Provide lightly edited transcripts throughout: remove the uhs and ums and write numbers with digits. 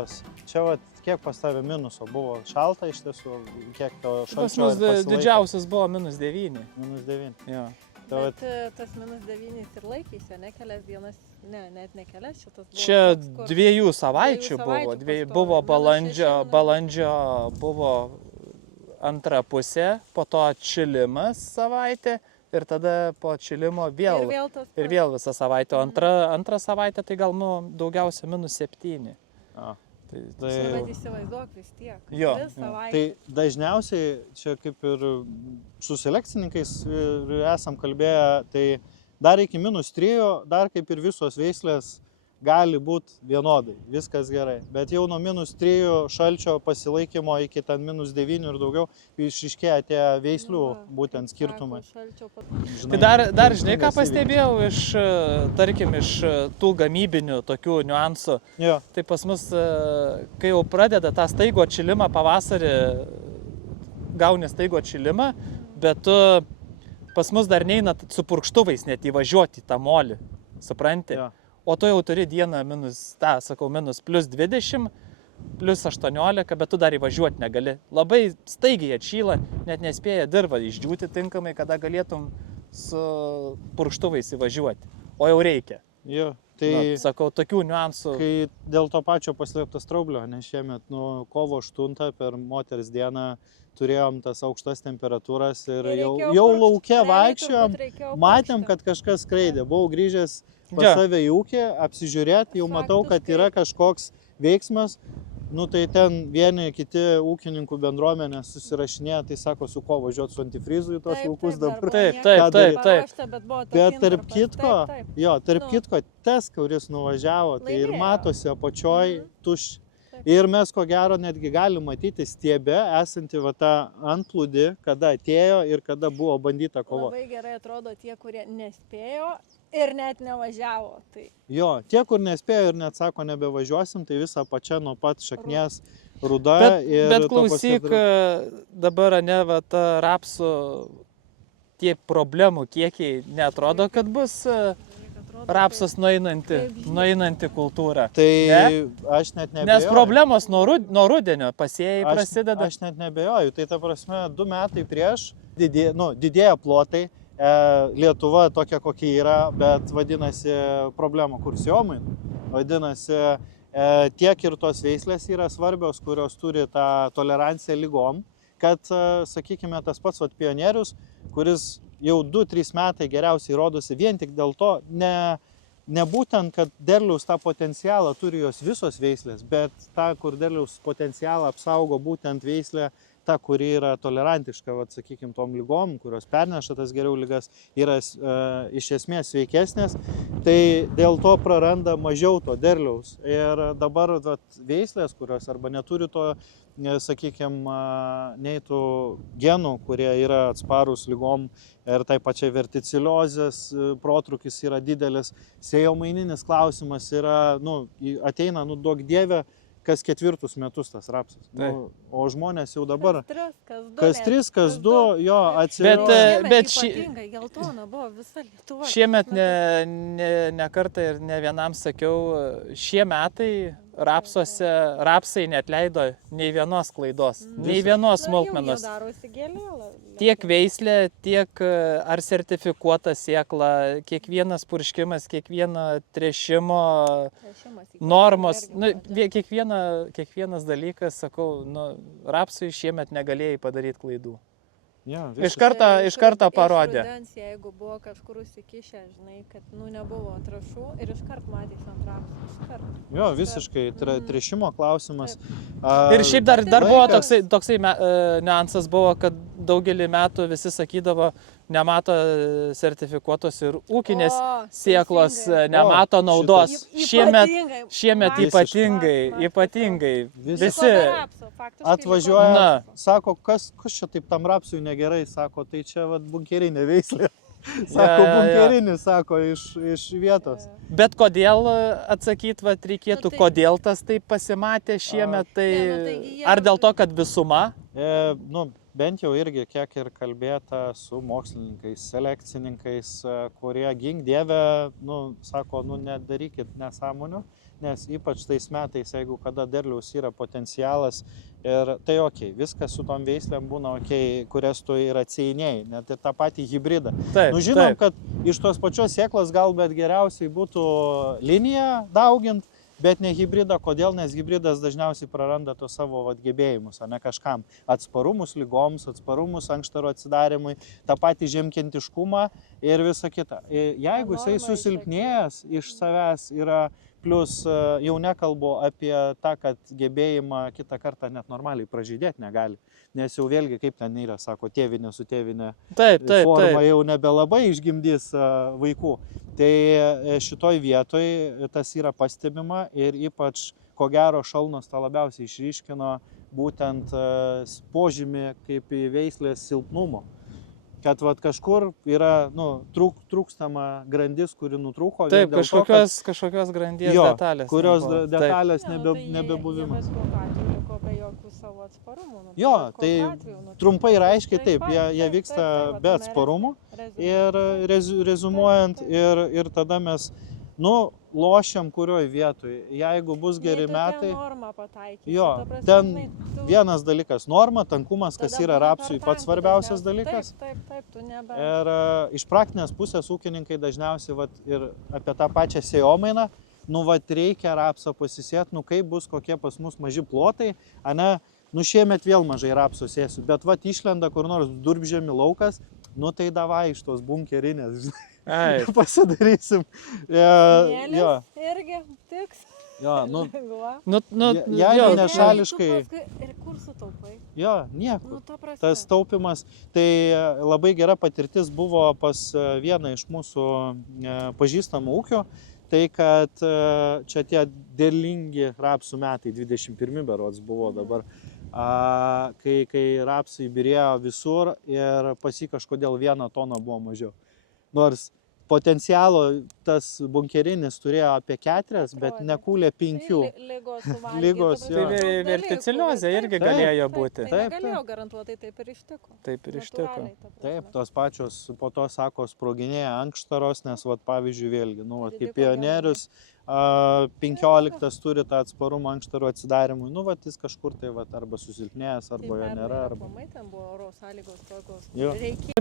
augalas. Čia vat, kiek pas tave minuso buvo? Šalta iš tiesų? Kiek to šalčio Pas mus didžiausias buvo -9. -9. Jo. Bet tas -9 ir laikėsi, ne kelias dienas, net ne kelias šitas buvo. Čia toks, kur 2 savaičių buvo. pastoviai. Buvo -6. balandžio buvo antra pusė, po to atšilimas savaitė ir tada po atšilimo vėl. Ir vėl visą savaitę. O antrą savaitę tai gal daugiausia -7. Tai Bet įsivaizduok vis tiek. Jo. Tai dažniausiai čia kaip ir su selekcininkais ir esam kalbėję, tai dar iki -3, dar kaip ir visos veislės gali būti vienodai, viskas gerai. Bet jau nuo -3 šalčio pasilaikymo iki ten -9 ir daugiau išryškėja tie veislių būtent skirtumai. Tai dar žinai, ką pastebėjau tarkim, iš tų gamybinių tokių niuansų. Jo. Tai pas mus, kai jau pradeda tą staigų atšilimą pavasarį, gauni staigų atšilimą, bet tu pas mus dar neina su purkštuvais net įvažiuoti į tą molį, supranti? Jo. O tu jau turi dieną -+20, +18, bet tu dar įvažiuoti negali. Labai staigiai atšyla, net nespėja dirva išdžiūti tinkamai, kada galėtum su purkštuvais įvažiuoti. O jau reikia. Jo, tai Sakau, tokių niuansų. kai dėl to pačio paslėpto straublio, nes šiemet nuo kovo 8 per moters dieną turėjom tas aukštas temperatūras ir jau lauke vaikščiojom, matėm, kad kažkas skraidė. Buvau grįžęs pas save į ūkį, apsižiūrėti, jau matau, kad yra kažkoks veiksmas. Nu tai ten vieni kiti ūkininkų bendruomenės susirašinėja, tai sako, su ko važiuoti su antifrizu į tos laukus dabar. Taip. Bet tarp kitko, tas, kuris nuvažiavo, tai ir matosi apačioj tuščia. Ir mes ko gero netgi galim matyti stiebe esantį va tą antplūdį, kada atėjo ir kada buvo bandyta kovoti. Labai gerai atrodo tie, kurie nespėjo ir net nevažiavo. Tai Jo, tie, kur nespėjo ir net sako, nebevažiuosim, tai visa pačia nuo pat šaknies ruda. Bet klausyk, dabar va ta rapsų tie problemų kiekiai neatrodo, kad bus rapsas nueinanti kultūra. Tai aš net nebejoju. Nes problemos nuo rudenio pasėjai prasideda. Aš net nebejoju. Tai ta prasme, 2 metai prieš didėja plotai. Lietuva tokia kokia yra, bet vadinasi problema kursiomai. Vadinasi, tiek ir tos veislės yra svarbios, kurios turi tą toleranciją lygom, kad, sakykime, tas pats pionierius, kuris jau 2-3 metai geriausiai rodosi vien tik dėl to, ne būtent, kad derliaus tą potencialą turi jos visos veislės, bet tą, kur derliaus potencialą apsaugo būtent veislė, ta, kuri yra tolerantiška, sakykime, tom lygom, kurios perneša tas geriau lygas, yra iš esmės sveikesnės, tai dėl to praranda mažiau to derliaus. Ir dabar veislės, kurios arba neturi to, sakykime, nei tų genų, kurie yra atsparūs lygom ir tai pačiai verticiliozės protrūkis yra didelis, sėjomaininis klausimas yra, ateina, duok dieve, kas 4 metus tas rapsas. O žmonės jau dabar kas 3, kas 2, jo atsiveria. Bet ypatingai geltona buvo visa Lietuva. Šiemet ne kartą ir ne vienam sakiau, šie metai rapsai neatleido nei vienos klaidos, nei vienos smulkmenos. Tiek veislė, tiek ar sertifikuota sėkla, kiekvienas purškimas, kiekvieno tręšimo normos, kiekvienas dalykas, sakau, rapsui šiemet negalėjai padaryti klaidų. Ja, iš karto parodė. Jeigu buvo kažkur užsikišę, žinai, kad nebuvo trąšų ir iškart matys ant rapsų. Jo, visiškai tręšimo klausimas. Ir šiaip dar buvo toksai niuansas buvo, kad daugelį metų visi sakydavo, nemato sertifikuotos ir ūkinės sėklos, nemato naudos. Šiemet ypatingai. Visi atvažiuoja, sako, kas čia taip tam rapsui negerai, sako, tai čia bunkerinė veislė. Sako, bunkerinis, sako, iš vietos. Bet kodėl, atsakyt, reikėtų, kodėl tas taip pasimatė šiemet, tai ar dėl to, kad visuma? Bent jau irgi kiek ir kalbėta su mokslininkais, selekcininkais, kurie gink dieve, sako, nedarykit nesąmonių, nes ypač tais metais, jeigu kada derliaus yra potencialas, ir tai viskas su tom veislėm būna kurias tu ir atsijinėjai, net ir tą patį hybridą. Taip, Nu, žinom, kad iš tos pačios sėklos gal bet geriausiai būtų liniją daugint, bet ne hybridą. Kodėl? Nes hybridas dažniausiai praranda tos savo gebėjimus, o ne kažkam. Atsparumus lygoms, atsparumus ankštaro atsidarimui, tą patį žemkentiškumą ir visą kitą. Jeigu jisai susilpnėjęs iš savęs yra, plus jau nekalbu apie tą, kad gebėjimą kitą kartą net normaliai pražydėti negali. Nes jau vėlgi, kaip ten yra, sako, tėvinė su tėvinė forma jau nebelabai išgimdys vaikų. Tai šitoj vietoj tas yra pastebima ir ypač, ko gero, šalnos tą labiausiai išryškino būtent požymį kaip į veislės silpnumo. Kad kažkur yra trūkstama grandis, kuri nutrūko. Taip, kažkokios grandies detalės. Kurios detalės nebebuvimas. Jo, tai trumpai ir aiškiai taip, jie vyksta be atsparumų ir rezumuojant ir tada mes lošiam kurioj vietoj. Jeigu bus geri metai, ten vienas dalykas norma, tankumas, kas yra rapsui pats svarbiausias dalykas. Ir iš praktinės pusės ūkininkai dažniausiai ir apie tą pačią sėjomainą, reikia rapsą pasisėt, kaip bus, kokie pas mus maži plotai, šiemet vėl mažai rapsų sėsiu, bet išlenda kur nors durpžemį laukas, tai davai iš tos bunkerinės, pasidarysim. Irgi tiks. Jeigu nešališkai. Ir kur sutaupai? Niekur. Tas taupimas, tai labai gera patirtis buvo pas vieną iš mūsų pažįstamų ūkių, tai kad čia tie derlingi rapsų metai, 21 berods buvo dabar, kai rapsai birėjo visur ir pas jį kažkodėl 1 toną buvo mažiau. Nors potencialo tas bunkerinis turėjo apie 4, bet nekūlė 5. Lygos, Tai verticiliozė irgi galėjo būti. Tai negalėjo garantuotai, taip ir ištiko. Taip, tos pačios po to, sako, sproginėja ankštaros, nes, pavyzdžiui, vėlgi, kaip pionierius 15 turi tą atsparumą ankštaro atsidarimui, jis kažkur tai arba susilpnėjęs, arba jo nėra. Ten buvo oro sąlygos tokios.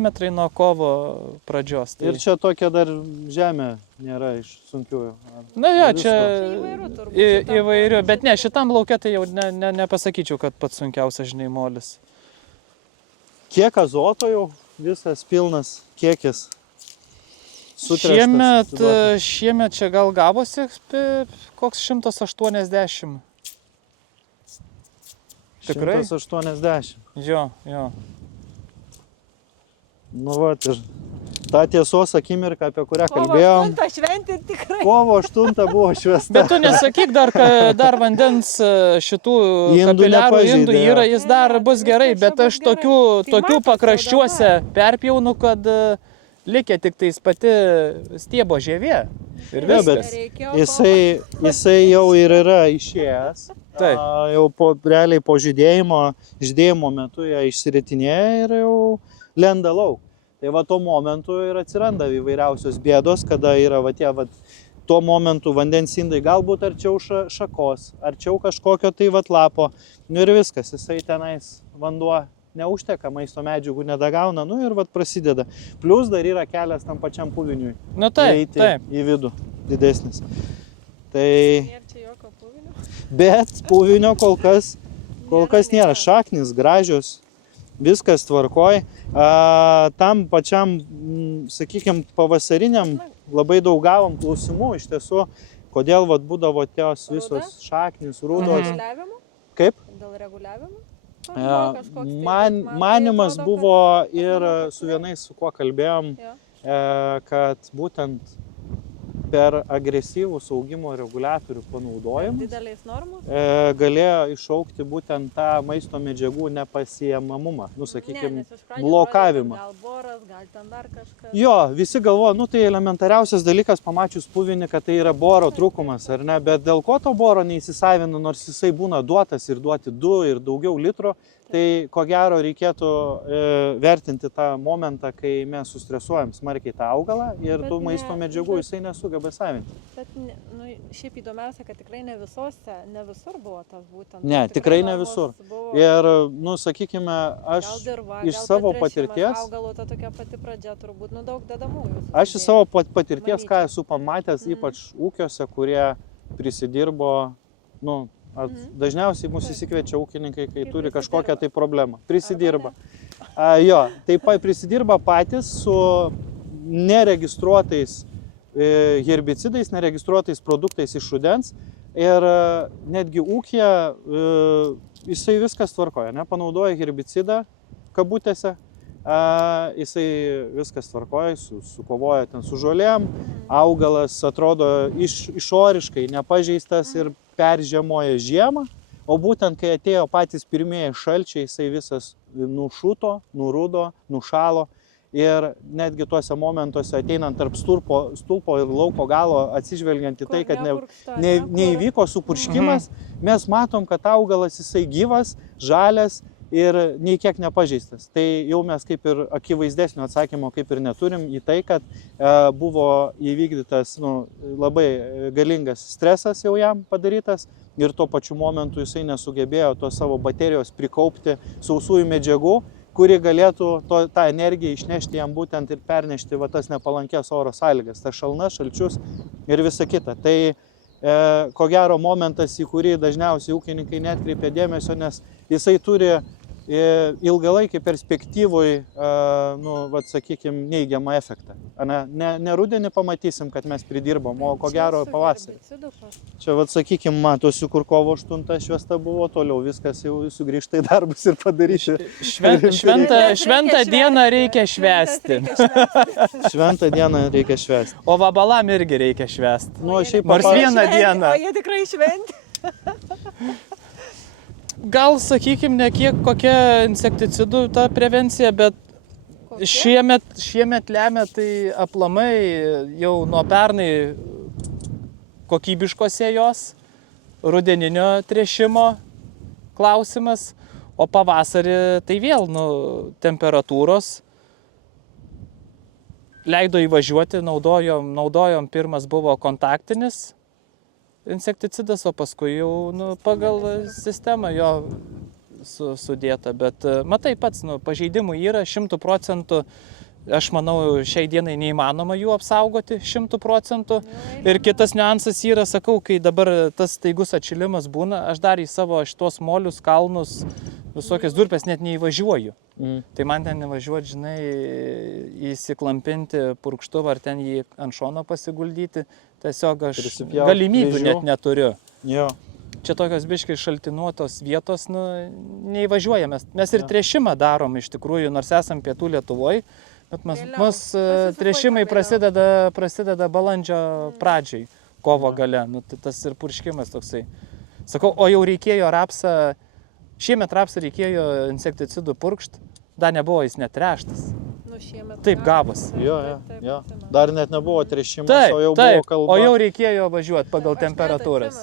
Metrai nuo kovo pradžios. Ir čia tokia dar žemė nėra iš sunkiųjų. Čia įvairių, bet ne, šitam lauke tai jau nepasakyčiau, kad pats sunkiausias, žinai, molis. Kiek azoto jau visas pilnas kiekis? Šiemet čia gal gavosi koks 180. Tikrai? 180. Jo. Ir ta tiesos akimirka, apie kurią kalbėjom. Kovo 8 šventė tikrai. Kovo 8 buvo švęsta. Bet tu nesakyk dar vandens šitų kapiliarų indų yra, jis dar bus gerai, bet aš tokių pakraščiuose perpjaunu, kad likę tik tais pati stiebo žievė ir viskas. Jisai jau ir yra išėjęs. Jau realiai po žydėjimo metu jie išsiritinėja ir jau lenda lauk. Tai tuo momentu ir atsiranda įvairiausios bėdos, kada yra tuo momentu vandens indai galbūt arčiau šakos, arčiau kažkokio tai lapo. Ir viskas, jisai tenais vanduo neužteka, maisto medžiagų nedagauna, ir prasideda. Plius dar yra kelias tam pačiam puviniui. Taip. Į vidų didesnis. Bet puvinio kol kas nėra. Šaknis gražios, viskas tvarkoj. Tam pačiam, sakykime, pavasariniam labai daug gavom klausimų iš tiesų, kodėl būdavo tos visos šaknis, rūdos. Kaip? Dėl reguliavimo? Manimas buvo ir su vienais, su kuo kalbėjom, kad būtent per agresyvų saugimo reguliatorių panaudojimus galėjo iššaukti būtent tą maisto medžiagų nepasiemamumą, sakykime, blokavimą. Gal boras, gal ten dar kažkas. Jo, visi galvoja, tai elementariausias dalykas pamačius puvinį, kad tai yra boro trūkumas, ar ne, bet dėl ko to boro neįsisavina, nors jisai būna duotas ir duoti 2 ir daugiau litro, tai ko gero reikėtų vertinti tą momentą, kai mes sustresuojam smarkiai tą augalą ir tų maisto medžiagų jisai nesugeba nesugeba įsavinti. Bet nu, šiaip įdomiausia, kad tikrai ne visur buvo tas būtent. Ne, tikrai ne visur. Ir, nu, sakykime, aš iš savo patirties... Augalo ta tokia pati pradžia turbūt, nu, daug dedamųjų. Aš iš savo patirties, ką esu pamatęs, ypač ūkiuose, kurie prisidirbo, nu, dažniausiai mūsų įsikviečia ūkininkai, kai turi kažkokią tai problemą. Prisidirba. Jo, taip pat prisidirba patys su neregistruotais herbicidais, neregistruotais produktais iš rudens ir netgi ūkija jisai viskas tvarkoja, ne? Panaudoja herbicidą kabutėse, jisai viskas tvarkoja, sukovoja ten su žolėm, augalas atrodo išoriškai nepažeistas ir peržiemoja žiemą, o būtent kai atėjo patys pirmieji šalčiai, jisai visas nušuto, nurudo, nušalo ir netgi tuose momentuose ateinant tarp stulpo ir lauko galo, atsižvelgiant į tai, kad neįvyko supurškimas, mes matom, kad augalas jisai gyvas, žalias ir nei kiek nepažeistas. Tai jau mes kaip ir akivaizdesnio atsakymo kaip ir neturim į tai, kad buvo įvykdytas labai galingas stresas jau jam padarytas ir tuo pačiu momentu jisai nesugebėjo tos savo baterijos prikaupti sausųjų medžiagų, kuri galėtų tą energiją išnešti jam būtent ir pernešti tas nepalankės oro sąlygas, tas šalnas, šalčius ir visa kita. Tai ko gero momentas, į kurį dažniausiai ūkininkai neatkreipia dėmesio, nes jisai turi ilgalaikį perspektyvoj, sakykime, neigiamą efektą. Ne rudenį pamatysim, kad mes pridirbom, o ko gero pavasarį. Čia, sakykime, matosi, kur kovo 8 švęsta buvo, toliau viskas jau sugrįžta į darbus ir padaryti. Šventą dieną reikia švęsti. Šventą dieną reikia švęsti. O vabalam irgi reikia švęsti. Nors vieną dieną. O jie tikrai šventi. Gal, sakykime, ne kiek kokia insekticidų ta prevencija, bet šiemet lemia tai aplamai jau nuo pernai kokybiškos sėjos, rudeninio tręšimo klausimas, o pavasarį tai vėl temperatūros leido įvažiuoti, naudojom pirmas buvo kontaktinis insekticidas, o paskui jau pagal sistemą jo sudėta. Bet matai pats, pažeidimų yra 100%, aš manau, šiai dienai neįmanoma jų apsaugoti 100%. Ir kitas niuansas yra, sakau, kai dabar tas staigus atšilimas būna, aš dar į savo šitos molius, kalnus, visokias durpes net neįvažiuoju. Tai man ten nevažiuoti, žinai, įsiklampinti purkštuvą ar ten jį ant šono pasiguldyti. Tiesiog aš galimybių net neturiu. Jo. Čia tokios biškai šaltinuotos vietos, neįvažiuojame. Mes ir tręšimą darom iš tikrųjų, nors esam pietų Lietuvoje, bet mus tręšimai prasideda balandžio pradžiai, kovo gale. Tai tas ir purškimas toksai. Sakau, o jau reikėjo rapsą, šiemet rapsą reikėjo insekticidų purkšt, dar nebuvo jis netręštas. Taip gavos. Jo. Dar net nebuvo tręšimas, o jau buvo kalba. O jau reikėjo važiuoti pagal temperatūras.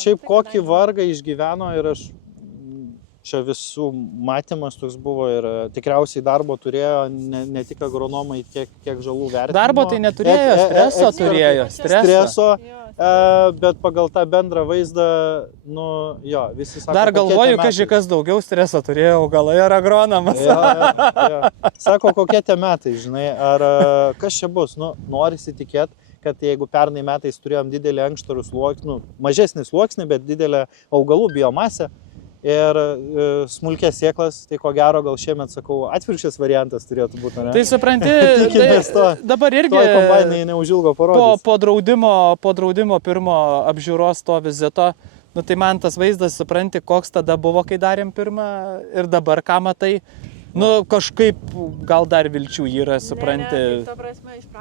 Šiaip kokį vargą išgyveno ir aš čia visų matymas toks buvo ir tikriausiai darbo turėjo ne tik agronomai, kiek žalų vertinimo. Darbo tai neturėjo, streso turėjo. Streso, bet pagal tą bendrą vaizdą, visi sako, dar galvoju, kas daugiau streso turėjo, augalai ar agronomas. Sako, kokie tie metai, žinai, ar kas čia bus, norisi tikėti, kad jeigu pernai metais turėjom didelį ankštarų sluoksnį, mažesnį sluoksnį, bet didelę augalų biomasę, ir smulkės sėklas, tai ko gero gal šiemet, sakau, atvirkščias variantas turėtų būti, ne? Tai supranti, dabar irgi kombainai neužilgo parodys. Po draudimo pirmo apžiūros to vizito, tai man tas vaizdas, supranti, koks tada buvo, kai darėm pirmą ir dabar ką matai. Kažkaip gal dar vilčių yra, supranti.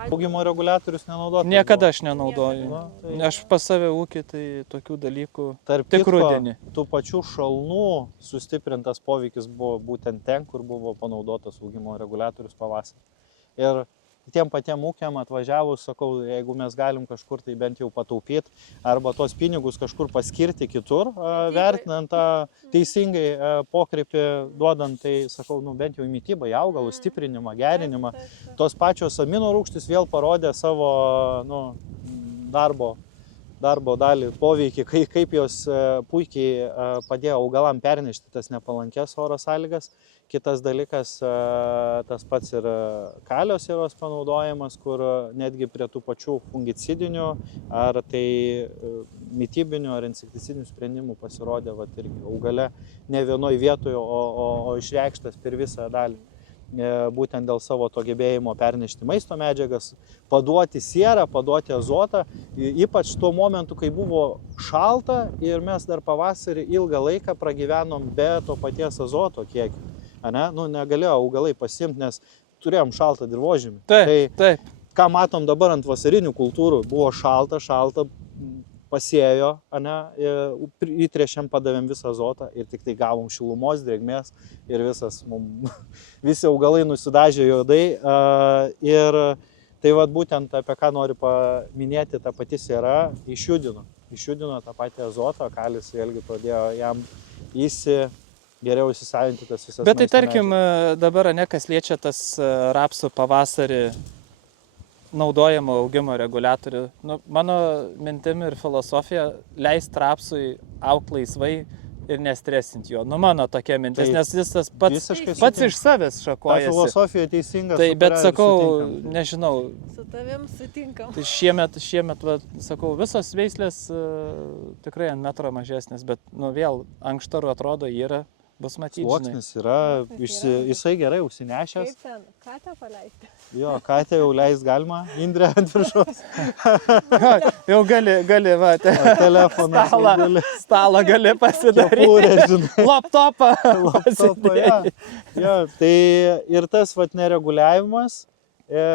Augimo reguliatorius nenaudoti? Niekada aš nenaudoju. Aš pas save ūkį, tai tokių dalykų tik rudenį. Tų pačių šalnų sustiprintas poveikis buvo būtent ten, kur buvo panaudotas augimo reguliatorius pavasarį. Ir tiem patiem ūkiam atvažiavus, sakau, jeigu mes galim kažkur tai bent jau pataupyti arba tos pinigus kažkur paskirti kitur, vertinant tą teisingai pokrypį duodant, tai sakau, nu, bent jau į mytybą, į augalų stiprinimą, gerinimą. Tos pačios amino rūgštys vėl parodė savo darbo dalį, poveikį, kaip jos puikiai padėjo augalam pernešti tas nepalankės oro sąlygas. Kitas dalykas, tas pats ir kalio sieros panaudojimas, kur netgi prie tų pačių fungicidinių ar tai mitybinių ar insekticidinių sprendimų pasirodė irgi augale ne vienoj vietoje, o išreikštas per visą dalį. Būtent dėl savo to gebėjimo pernešti maisto medžiagas, paduoti sierą, paduoti azotą, ypač tuo momentu, kai buvo šalta ir mes dar pavasarį ilgą laiką pragyvenom be to paties azoto kiekio. Negalėjo augalai pasimti, nes turėjom šaltą dirvožemį. Taip. Ką matom dabar ant vasarinių kultūrų, buvo šalta, pasėjo, įtrėšiam, padavėm visą azotą ir tik tai gavom šilumos, drėgmės ir visi augalai nusidažė juodai. Ir tai būtent apie ką noriu paminėti, ta pati siera išjudino tą patį azotą, kalis vėlgi padėjo jam geriau įsisavinti tas visas. Bet tai tarkim dabar, kas liečia tas rapsų pavasarį naudojamo augimo reguliatorių. Mano mintim ir filosofija leist rapsui augti laisvai ir nestresinti jo. Mano tokia mintis, nes jis tas pats iš savęs šakojasi. Ta filosofija teisinga. Tai, bet sakau, nežinau. Su tavim sutinkam. Tai šiemet sakau, visos veislės tikrai ant metro mažesnės, bet vėl ankštarų atrodo yra. Bus matyti. Sluoksnis yra, jisai gerai užsinešęs. Kaip ten, katę paleisti? Jo, katę jau leist galima, Indrė ant viršaus. Jau gali, telefonas. Stalą gali pasidaryti. Kepurę, žinai. Laptopą. Jo, tai ir tas nereguliavimas,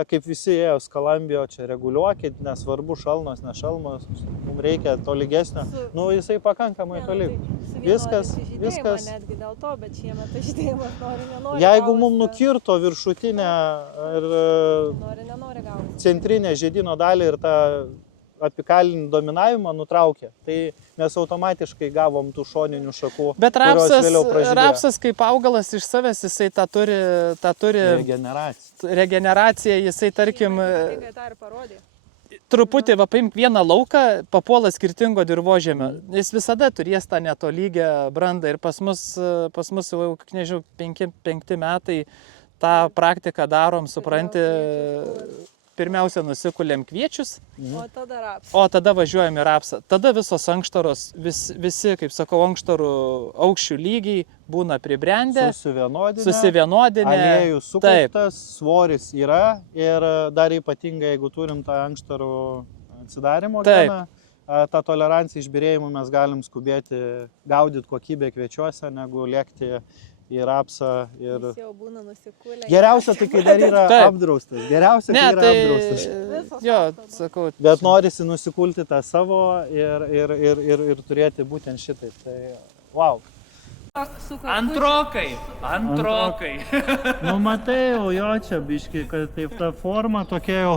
kaip visi ėjo skalambio, čia reguliuokit, nesvarbu šalnos, nešalnos, mums reikia tolygesnio, jisai pakankamai tolyg. Viskas. Netgi dėl to, bet šiemet žydėjimas nenori. Jeigu mums nukirto viršutinę ir gauti centrinę žiedino dalį ir tą apikalinį dominavimą nutraukė, tai mes automatiškai gavom tų šoninių šakų. Bet rapsas kaip augalas iš savęs, jisai tą turi regeneraciją, jisai tarkim truputį paimk vieną lauką, papuola skirtingo dirvožemio. Jis visada turės tą netolygę brandą ir pas mus jau, nežinau, 5 metai tą praktiką darom, supranti. Pirmiausia, nusikulėm kviečius, o tada važiuojam į rapsą. Tada visos ankštaros, visi, kaip sakau, ankštarų aukščių lygiai būna pribrendę, susivienodinę. Aliejus sukauptas, svoris yra ir dar ypatingai, jeigu turim tą ankštarų atsidarimo geną, tą toleranciją išbyrėjimų mes galim skubėti gaudyti kokybę kviečiuose, negu lėkti į rapsą ir... Jis jau būna nusikūlę. Geriausia tai, kai dar yra apdraustas. Jo, sakau. Bet norisi nusikulti tą savo ir turėti būtent šitai. Tai, wow. Antrokai. Matai, jo čia biški, kad taip ta forma tokia jau...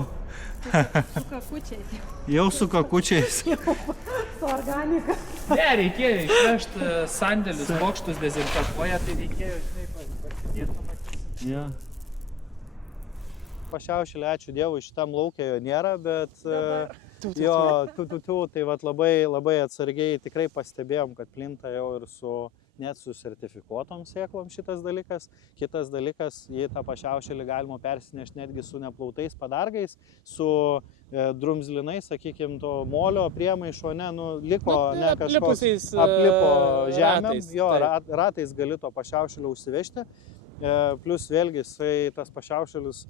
Su kakučiais. Jau su kakučiais. Su organika. Ne, reikėjo išvežti sandėlius, bokštus dezinfekuoja, tai reikėjo, pasidėti. Pašiaušėlį, ačiū Dievui, šitam laukia jo nėra, bet tai labai atsargiai tikrai pastebėjom, kad plinta jau ir net su sertifikuotom sėklom šitas dalykas. Kitas dalykas, jei tą pašiaušėlį galima persinešti netgi su neplautais padargais, su drumzlinais, sakykime, to molio priemaišo, liko kažkoks aplipo žemėm, ratais gali to pašiaušėlio užsivežti. Plus vėlgi, tas pašiaušėlis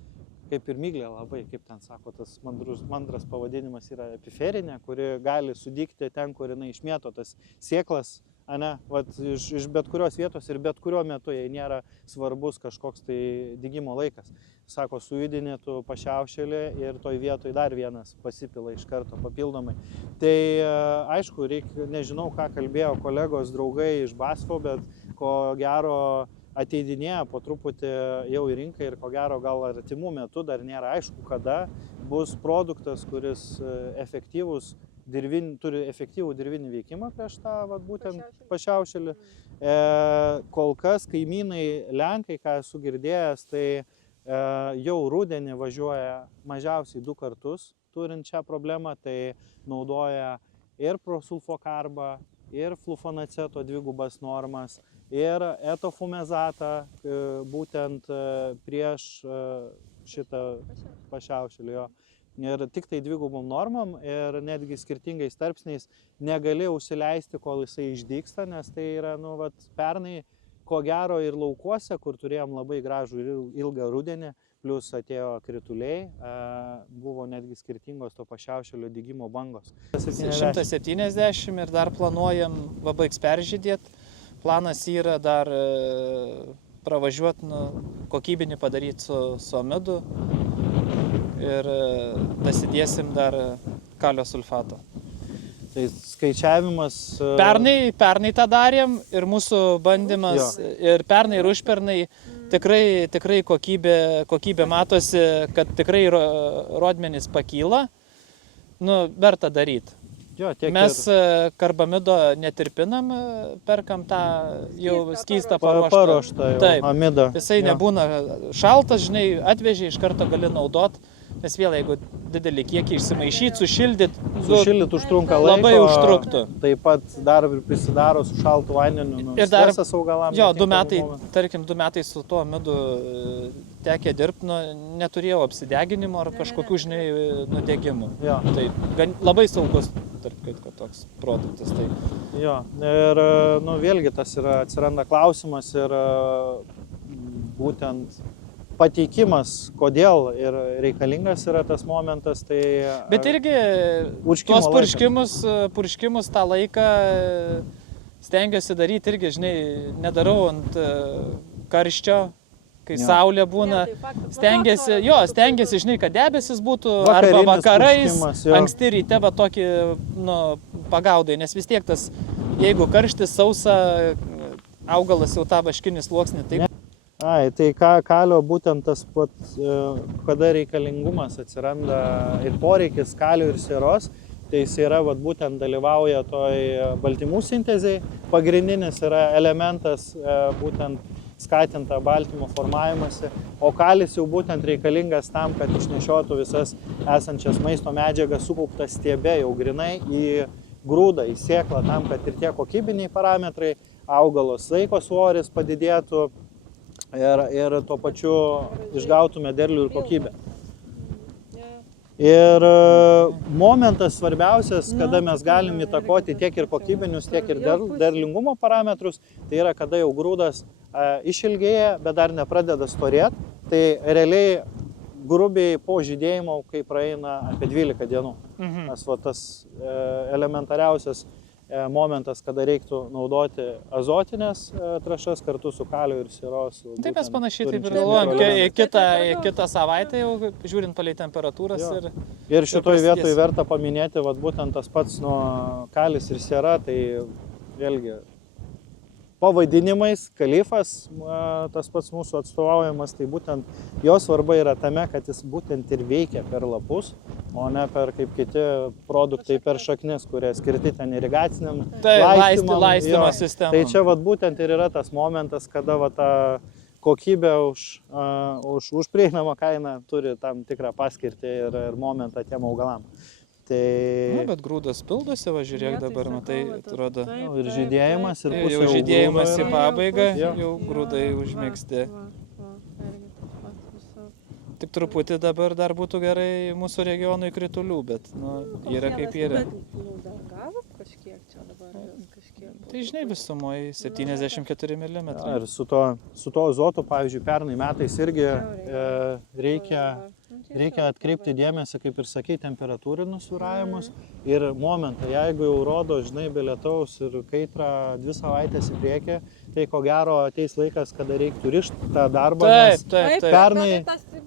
kaip ir miglė labai, kaip ten sako, tas mandras pavadinimas yra epiferinė, kuri gali sudygti ten, kur jinai išmėto tas sėklas, iš bet kurios vietos ir bet kuriuo metu jai nėra svarbus kažkoks tai dygimo laikas. Sako, sujudinė tu pašiaušėlį ir toj vietoj dar vienas pasipila iš karto papildomai. Tai aišku, nežinau, ką kalbėjo kolegos draugai iš BASFO, bet ko gero ateidinėja po truputį jau į rinką ir ko gero gal artimų metų dar nėra aišku, kada bus produktas, kuris efektyvus turi efektyvų dirvinį veikimą prieš tą būtent pašiaušelį. Kol kas kaimynai Lenkai, ką esu girdėjęs, tai jau rudenį važiuoja mažiausiai 2 kartus turint šią problemą, tai naudoja ir prosulfokarbą, ir flufonaceto 2 normas, ir etofumezatą būtent prieš šitą pašiaušelį. Ir tik tai 2 normom ir netgi skirtingais tarpsniais negali užsileisti, kol jisai išdygsta, nes tai yra, pernai, ko gero ir laukuose, kur turėjom labai gražų ir ilgą rudenį, plus atėjo krituliai, buvo netgi skirtingos to pašiaušelio dygimo bangos. 170 ir dar planuojam vabaigs peržydėti. Planas yra dar pravažiuoti, kokybinį padaryti su amidu ir dasidėsim dar kalio sulfato. Tai skaičiavimas... Pernai tą darėm ir mūsų bandymas ir pernai ir užpernai tikrai kokybė matosi, kad tikrai rodmenys pakyla, verta daryti. Mes karbamido netirpinam, perkam tą jau skystą paruoštą amidą. Jisai nebūna šaltas, žinai, atvežė, iš karto gali naudot, nes vėl jeigu didelį kiekį išsimaišyti, sušildyti, užtrunka laiko. Labai užtruktų. Taip pat dar prisidaro su šaltu vandeniu, stresas augalams. Jo, 2 metai, tarkim, 2 metai su tuo amidu tekę dirbti, neturėjau apsideginimo ar kažkokių, žinai, nudegimų. Tai labai saugus, tarp kitko, toks produktas. Tai. Jo, ir vėlgi tas atsiranda klausimas ir būtent pateikimas, kodėl ir reikalingas yra tas momentas, tai... Bet irgi tuos purškimus tą laiką stengiuosi daryti irgi, žinai, nedarau ant karščio, kai saulė būna, stengiasi, žinai, kad debesis būtų, arba vakarais, anksti ryte, tokį, pagaudai, nes vis tiek tas, jeigu karštis sausa, augalas jau tą vaškinį sluoksnį, tai... Tai kalio būtent tas pat, kada reikalingumas atsiranda ir poreikis kalio ir sieros, tai jis yra būtent dalyvauja toj baltymų sintezėj. Pagrindinis yra elementas būtent skatinta baltymo formavimąsi, o kalis jau būtent reikalingas tam, kad išnešiotų visas esančias maisto medžiagas sukauptas stiebe jau grinai į grūdą, į sėklą, tam, kad ir tie kokybiniai parametrai, augalo saiko svoris padidėtų, ir tuo pačiu išgautume derlių ir kokybę. Ir momentas svarbiausias, kada mes galim įtakoti tiek ir kokybinius, tiek ir derlingumo parametrus, tai yra, kada jau grūdas išilgėja, bet dar nepradeda storėti, tai realiai grubiai po žydėjimo, kai praeina apie 12 dienų. Nes tas elementariausias momentas, kada reiktų naudoti azotinės trąšas kartu su kalio ir sieros. Taip mes panašiai taip ir galvojam, kitą savaitę jau žiūrint palei temperatūras. Ir šitoj vietoj verta paminėti būtent tas pats kalis ir siera, tai vėlgi pavadinimais, kalifas, tas pats mūsų atstovaujamas, tai būtent jo svarba yra tame, kad jis būtent ir veikia per lapus, o ne per kaip kiti produktai per šaknis, kurie skirti ten irigaciniam laistymo sistemą. Tai čia būtent ir yra tas momentas, kada ta kokybė už prieinamą kainą turi tam tikrą paskirtį ir momentą tiem augalam. Bet grūdas pildosi, žiūrėk dabar, matai, atrodo. Ir žydėjimas, ir pusė jau žydėjimas į pabaigą, jau grūdai užmėgsti. Tik truputį dabar dar būtų gerai mūsų regionui kritulių, bet yra kaip yra. Tai žinai, visumoje 74 mm. Ir su to azotu, pavyzdžiui, pernai metais irgi reikia atkreipti dėmesį, kaip ir sakai, temperatūrinius svyravimus ir momentą. Jeigu jau rodo, žinai, be lietaus ir kaitra 2 savaitės į priekį, tai ko gero ateis laikas, kada reiktų rišti tą darbą.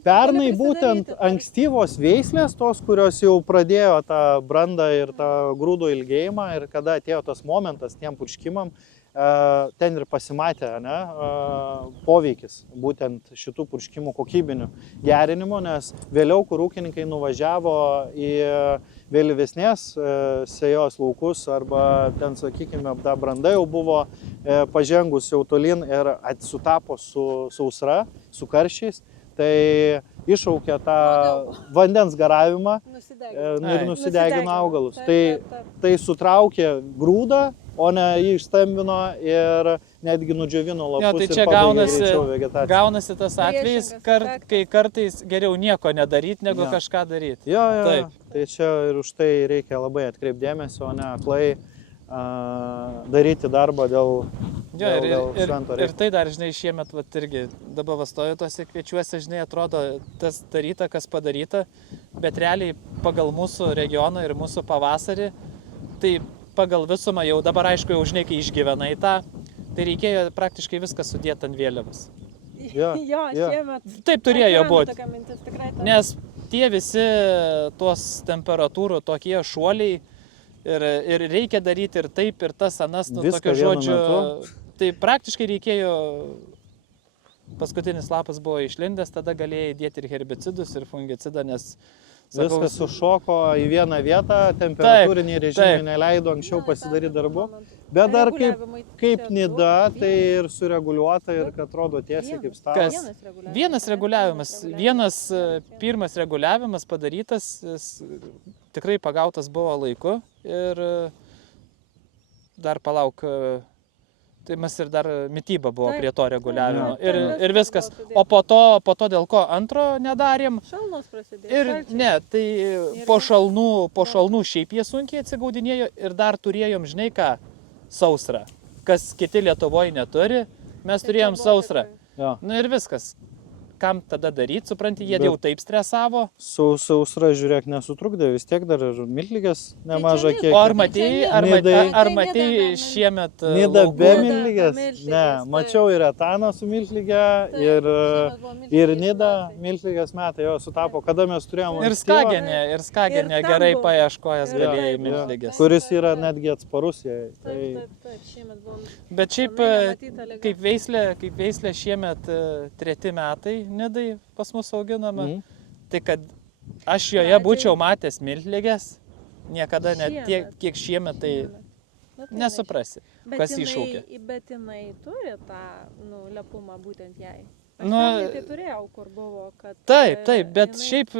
Pernai būtent ankstyvos veislės, tos, kurios jau pradėjo tą brandą ir tą grūdo ilgėjimą ir kada atėjo tas momentas tiem purškimam, ten ir pasimatė poveikis būtent šitų purškimų kokybinių gerinimo, nes vėliau, kur ūkininkai nuvažiavo į vėlyvesnės sėjos laukus arba ten, sakykime, ta branda jau buvo pažengus jau tolyn ir sutapo su sausra, su karščiais, tai iššaukė tą vandens garavimą ir nusidegino augalus. Tai sutraukė grūdą, o ne jį išstambino ir netgi nudžiovino lapus. Tai čia gaunasi tas atvejis, kai kartais geriau nieko nedaryti, negu kažką daryti. Jo, tai čia ir už tai reikia labai atkreipdėmėsi, o ne aklai daryti darbą dėl švento reikalo. Ir tai dar, žinai, šiemet irgi dabar vastoju tose kviečiuose, žinai, atrodo tas daryta, kas padaryta, bet realiai pagal mūsų regioną ir mūsų pavasarį, tai pagal visumą jau dabar, aišku, jau žinai, kai išgyvenai tą, tai reikėjo praktiškai viską sudėti ant vėliavos. Šiemet. Taip turėjo būti, nes tie visi tos temperatūrų tokie šuoliai ir reikia daryti ir taip, ir tas anas, tokio žodžio, tai praktiškai reikėjo, paskutinis lapas buvo išlindęs, tada galėjai dėti ir herbicidus, ir fungicidą, nes viskas sušoko į vieną vietą, temperatūriniai režimai neleido anksčiau pasidaryti darbų, bet dar kaip nida, tai ir sureguliuota ir kad atrodo tiesiai kaip stalas. Vienas reguliavimas, pirmas reguliavimas padarytas, tikrai pagautas buvo laiku ir dar palauk, tai mes ir dar mityba buvo prie to reguliavimo ir viskas. O po to dėl ko antro nedarėm. Šalnos prasidėjo. Ir ne, tai po šalnų šiaip jie sunkiai atsigaudinėjo ir dar turėjom, žinai ką, sausrą. Kas kiti Lietuvoje neturi, mes turėjom sausrą. Nu ir viskas. Kam tada daryti, supranti, jie jau taip stresavo. Sausra, žiūrėk, nesutrukdė, vis tiek dar ir miltligės nemaža kiek. O ar matei šiemet Nida be miltligės? Ne, mačiau ir etaną su miltligė, ir Nida miltligės metai jo sutapo, kada mes turėjom ir Skagenė gerai paieškojęs galėjai miltligės. Kuris yra netgi atsparus jai. Bet šiaip kaip veislė šiemet 3 metai Nidai pas mus auginama, tai kad aš joje būčiau matęs miltligės, niekada net tiek, kiek šiemet, tai nesuprasi, kas iššaukė. Bet jinai turi tą lepumą būtent jai. Aš tai turėjau, kur buvo, kad... Taip, bet šiaip,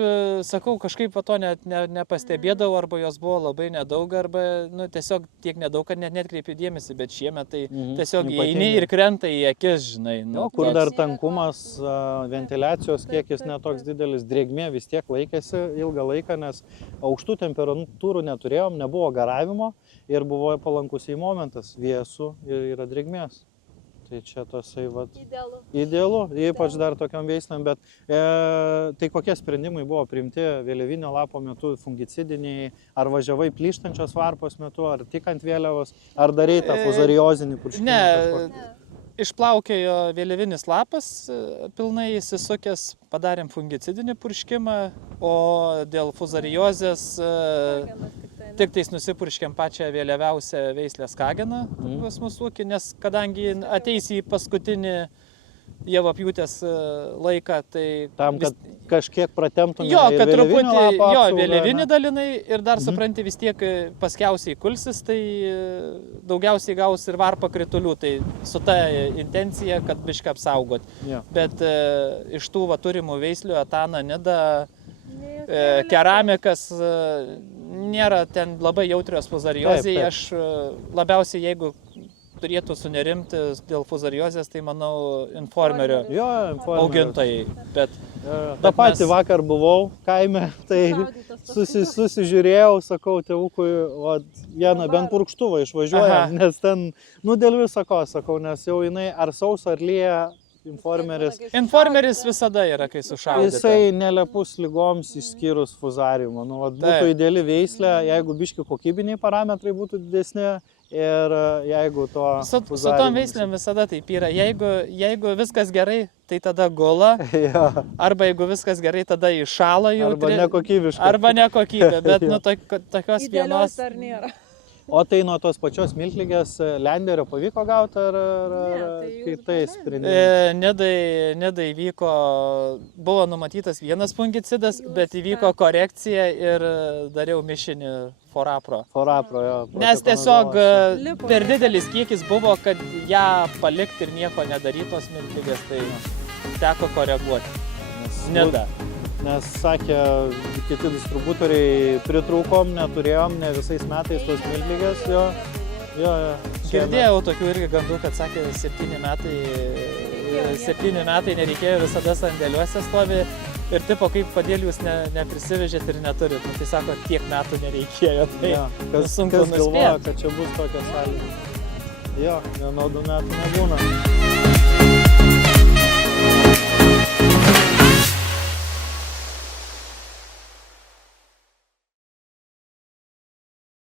sakau, kažkaip to net nepastebėdavau, arba jos buvo labai nedaug, arba tiesiog tiek nedaug, kad net netkreipi dėmesį, bet šiemet tai tiesiog eini ir krenta į akis, žinai. Kur dar tankumas, ventiliacijos kiekis netoks didelis, drėgmė vis tiek laikėsi ilgą laiką, nes aukštų temperatūrų neturėjom, nebuvo garavimo ir buvo palankus į momentas vėsų ir yra drėgmės. Tai čia tosai idealu, ypač dar tokiam veislėm, bet tai kokie sprendimai buvo priimti vėliavinio lapo metu, fungicidiniai, ar važiavai plyštančios varpos metu, ar tik ant vėliavos, ar darei tą fuzariozinį purškimą? Ne, išplaukėjo vėliavinis lapas, pilnai įsisukęs, padarėm fungicidinį purškimą, o dėl fuzariozės tik tais nusipurškėm pačią vėliaviausią veislę Skageną pas mūsų ūkį, nes kadangi ateis į paskutinį javapjūtės laiką, tai... Tam, kad kažkiek pratemptume kad vėliavinį lapą apsaugą. Vėliavinį dalinai ir dar supranti vis tiek paskiausiai kulsis, tai daugiausiai gaus ir varpa kritulių, tai su ta intencija, kad biškai apsaugot. Bet iš tų turimų veislių Etana, Nida, keramikas nėra ten labai jautrios fuzariozijai. Aš labiausiai, jeigu turėtų sunerimti dėl fuzariozės, tai manau informerio augintojai. Ta pati vakar buvau kaime, tai susižiūrėjau, sakau tėvukui, vieną bent purkštuvą išvažiuoja, nes ten, dėl viso ko, sakau, nes jau jinai ar sausa, ar lyja. Informeris visada yra, kai sušaudyta. Jisai nelepus lygoms išskyrus fuzariumą. Būtų ideali veislė, jeigu biški kokybiniai parametrai būtų didesni ir jeigu to... Su tom veislėm visada taip yra. Jeigu viskas gerai, tai tada gula. Arba jeigu viskas gerai, tada įšala jau. Arba nekokybiška. Arba nekokybė, bet tokios vienos... Idealios dar nėra. O tai nuo tos pačios miltligės lenderio pavyko gauti ar Ne, tai jau kitais dabar sprendimais? Nidai įvyko, buvo numatytas vienas fungicidas, Jūs bet įvyko korekcija ir dariau mišinį Forapro. Forapro, jo. Nes tiesiog Lipo per viskas. didelis kiekis buvo, kad ją palikti ir nieko nedarytos miltligės, tai teko koreguoti. Nida. Nes sakė, kiti distributoriai pritrūkom, neturėjom, ne visais metais tos miltligės, jo. Girdėjau tokių irgi gandų, kad sakė 7 metai nereikėjo, visada sandėliuose stovi. Ir tipo, kaip kodėl jūs neprisivežėt ir neturit, nu, tai sako, tiek metų nereikėjo. Tai Jo, kas sunku galvoja, nuspėt. kad čia bus tokia sąlyga. Jo, nuo 2 metų nebūna.